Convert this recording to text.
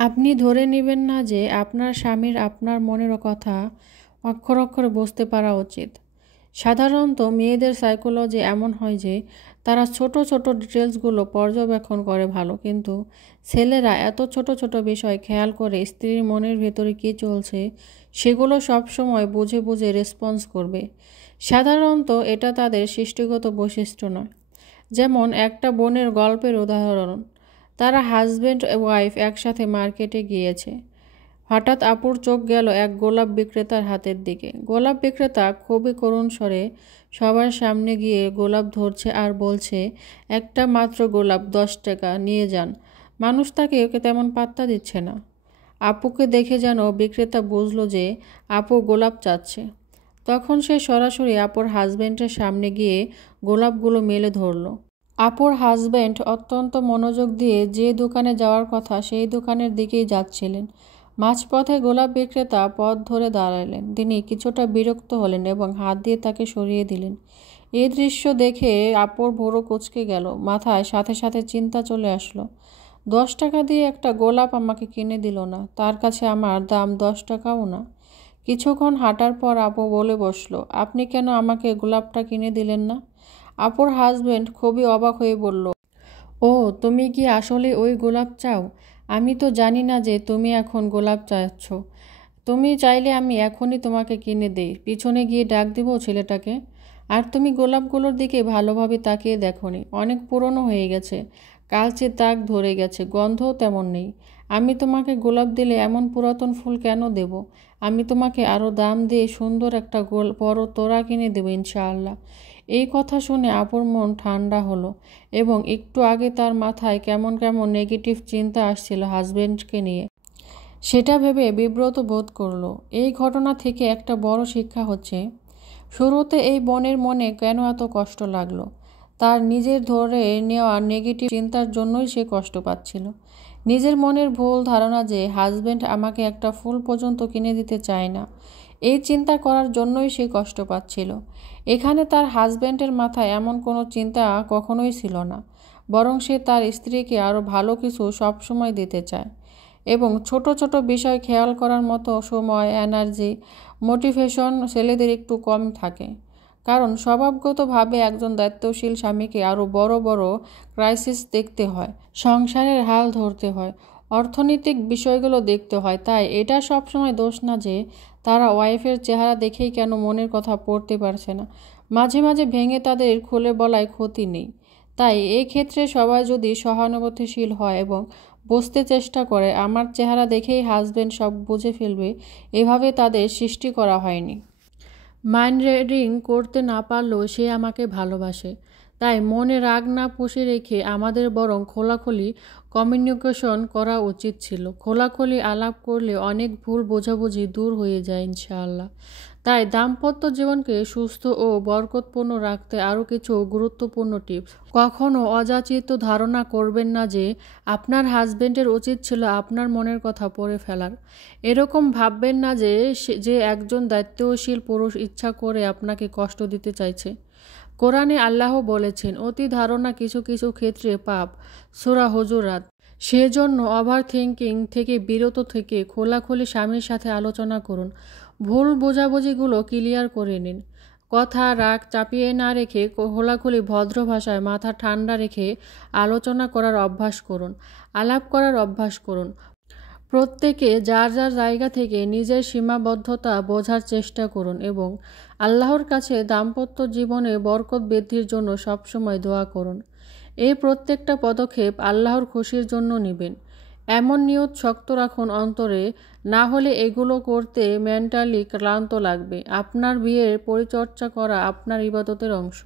আপনি ধরে নেবেন না যে আপনার স্বামীর আপনার মনের কথা অক্ষর অক্ষরে বুঝতে পারা উচিত। সাধারণত মেয়েদের সাইকোলজি এমন হয় যে তারা ছোট ছোট ডিটেলসগুলো পর্যবেক্ষণ করে ভালো, কিন্তু ছেলেরা এত ছোট ছোট বিষয় খেয়াল করে স্ত্রীর মনের ভেতরে কী চলছে সেগুলো সবসময় বুঝে বুঝে রেসপন্স করবে। সাধারণত এটা তাদের সৃষ্টিগত বৈশিষ্ট্য নয়। যেমন একটা বোনের গল্পের উদাহরণ। তারা হাজব্যান্ড ওয়াইফ একসাথে মার্কেটে গিয়েছে। হঠাৎ আপুর চোখ গেল এক গোলাপ বিক্রেতার হাতের দিকে। গোলাপ বিক্রেতা খুবই করুণ স্বরে সবার সামনে গিয়ে গোলাপ ধরছে আর বলছে, একটা মাত্র গোলাপ, 10 টাকা, নিয়ে যান। মানুষ তাকে তেমন পাত্তা দিচ্ছে না। আপুকে দেখে যেন বিক্রেতা বুঝলো যে আপু গোলাপ চাচ্ছে। তখন সে সরাসরি আপুর হাজব্যান্ডের সামনে গিয়ে গোলাপগুলো মেলে ধরলো। আপুর হাজব্যান্ড অত্যন্ত মনোযোগ দিয়ে যে দোকানে যাওয়ার কথা সেই দোকানের দিকেই যাচ্ছিলেন। মাঝপথে গোলাপ বিক্রেতা পথ ধরে দাঁড়ালেন। তিনি কিছুটা বিরক্ত হলেন এবং হাত দিয়ে তাকে সরিয়ে দিলেন। এই দৃশ্য দেখে আপুর ভুরু কুঁচকে গেল। মাথায় সাথে সাথে চিন্তা চলে আসলো, 10 টাকা দিয়ে একটা গোলাপ আমাকে কিনে দিল না, তার কাছে আমার দাম 10 টাকাও না। কিছুক্ষণ হাঁটার পর আপু বলে বসলো, আপনি কেন আমাকে গোলাপটা কিনে দিলেন না? আপুর হাজব্যান্ড খুবই অবাক হয়ে বলল, ও, তুমি কি আসলে ওই গোলাপ চাও? আমি তো জানি না যে তুমি এখন গোলাপ চাচ্ছ। তুমি চাইলে আমি এখনই তোমাকে কিনে দেই। পিছনে গিয়ে ডাক দিব ছেলেটাকে। আর তুমি গোলাপগুলোর দিকে ভালোভাবে তাকিয়ে দেখোনি, অনেক পুরনো হয়ে গেছে, কালচে দাগ ধরে গেছে, গন্ধও তেমন নেই। আমি তোমাকে গোলাপ দিলে এমন পুরাতন ফুল কেন দেব? আমি তোমাকে আরও দাম দিয়ে সুন্দর একটা বড় তোড়া কিনে দেবো ইনশাআল্লাহ। এই কথা শুনে আপুর মন ঠান্ডা হলো এবং একটু আগে তার মাথায় কেমন কেমন নেগেটিভ চিন্তা আসছিল হাজবেন্ডকে নিয়ে, সেটা ভেবে বিব্রত বোধ করলো। এই ঘটনা থেকে একটা বড় শিক্ষা হচ্ছে, শুরুতে এই বোনের মনে কেন এত কষ্ট লাগলো। তার নিজের ধরে নেওয়া নেগেটিভ চিন্তার জন্যই সে কষ্ট পাচ্ছিল। নিজের মনের ভুল ধারণা যে হাজবেন্ড আমাকে একটা ফুল পর্যন্ত কিনে দিতে চায় না, এই চিন্তা করার জন্যই সে কষ্ট পাচ্ছিল। এখানে তার হাজবেন্ডের মাথায় এমন কোনো চিন্তা কখনোই ছিল না, বরং সে তার স্ত্রীকে আরও ভালো কিছু সবসময় দিতে চায় এবং ছোট ছোট বিষয় খেয়াল করার মতো সময়, এনার্জি, মোটিভেশন ছেলেদের একটু কম থাকে। কারণ স্বভাবগতভাবে একজন দায়িত্বশীল স্বামীকে আরও বড় বড় ক্রাইসিস দেখতে হয়, সংসারের হাল ধরতে হয়, অর্থনৈতিক বিষয়গুলো দেখতে হয়। তাই এটা সবসময় দোষ না যে তারা ওয়াইফের চেহারা দেখেই কেন মনের কথা পড়তে পারছে না। মাঝে মাঝে ভেঙে তাদের খুলে বলায় ক্ষতি নেই। তাই এই ক্ষেত্রে সবাই যদি সহানুভূতিশীল হয় এবং বুঝতে চেষ্টা করে আমার চেহারা দেখেই হাজবেন্ড সব বুঝে ফেলবে, এভাবে তাদের সৃষ্টি করা হয়নি। মাইন্ড রিডিং করতে না পারলেও সে আমাকে ভালোবাসে। তাই মনে রাগ না পুষে রেখে আমাদের বরং খোলাখুলি কমিউনিকেশন করা উচিত ছিল। খোলাখুলি আলাপ করলে অনেক ভুল বোঝাবুঝি দূর হয়ে যায় ইনশাআল্লাহ। তাই দাম্পত্য জীবনকে সুস্থ ও বরকতপূর্ণ রাখতে আরও কিছু গুরুত্বপূর্ণ টিপস। কখনও অযাচিত ধারণা করবেন না যে আপনার হাজবেন্ডের উচিত ছিল আপনার মনের কথা পড়ে ফেলার। এরকম ভাববেন না যে একজন দায়িত্বশীল পুরুষ ইচ্ছা করে আপনাকে কষ্ট দিতে চাইছে। কোরআনে আল্লাহ বলেছেন, অতি ধারণা কিছু কিছু ক্ষেত্রে পাপ। সূরা হুজুরাত। সেজন্য ওভার থিঙ্কিং থেকে বিরত থেকে খোলাখুলি স্বামীর সাথে আলোচনা করুন। ভুল বোঝাবুঝিগুলো ক্লিয়ার করে নিন। কথা রাগ চাপিয়ে না রেখে খোলাখুলি ভদ্র ভাষায় মাথা ঠান্ডা রেখে আলোচনা করার অভ্যাস করুন, আলাপ করার অভ্যাস করুন। প্রত্যেকে যার যার জায়গা থেকে নিজের সীমাবদ্ধতা বোঝার চেষ্টা করুন এবং আল্লাহর কাছে দাম্পত্য জীবনে বরকত বৃদ্ধির জন্য সবসময় দোয়া করুন। এই প্রত্যেকটা পদক্ষেপ আল্লাহর খুশির জন্য নেবেন, এমন নিয়ত শক্ত রাখুন অন্তরে, না হলে এগুলো করতে মেন্টালি ক্লান্ত লাগবে। আপনার বিয়ের পরিচর্যা করা আপনার ইবাদতের অংশ।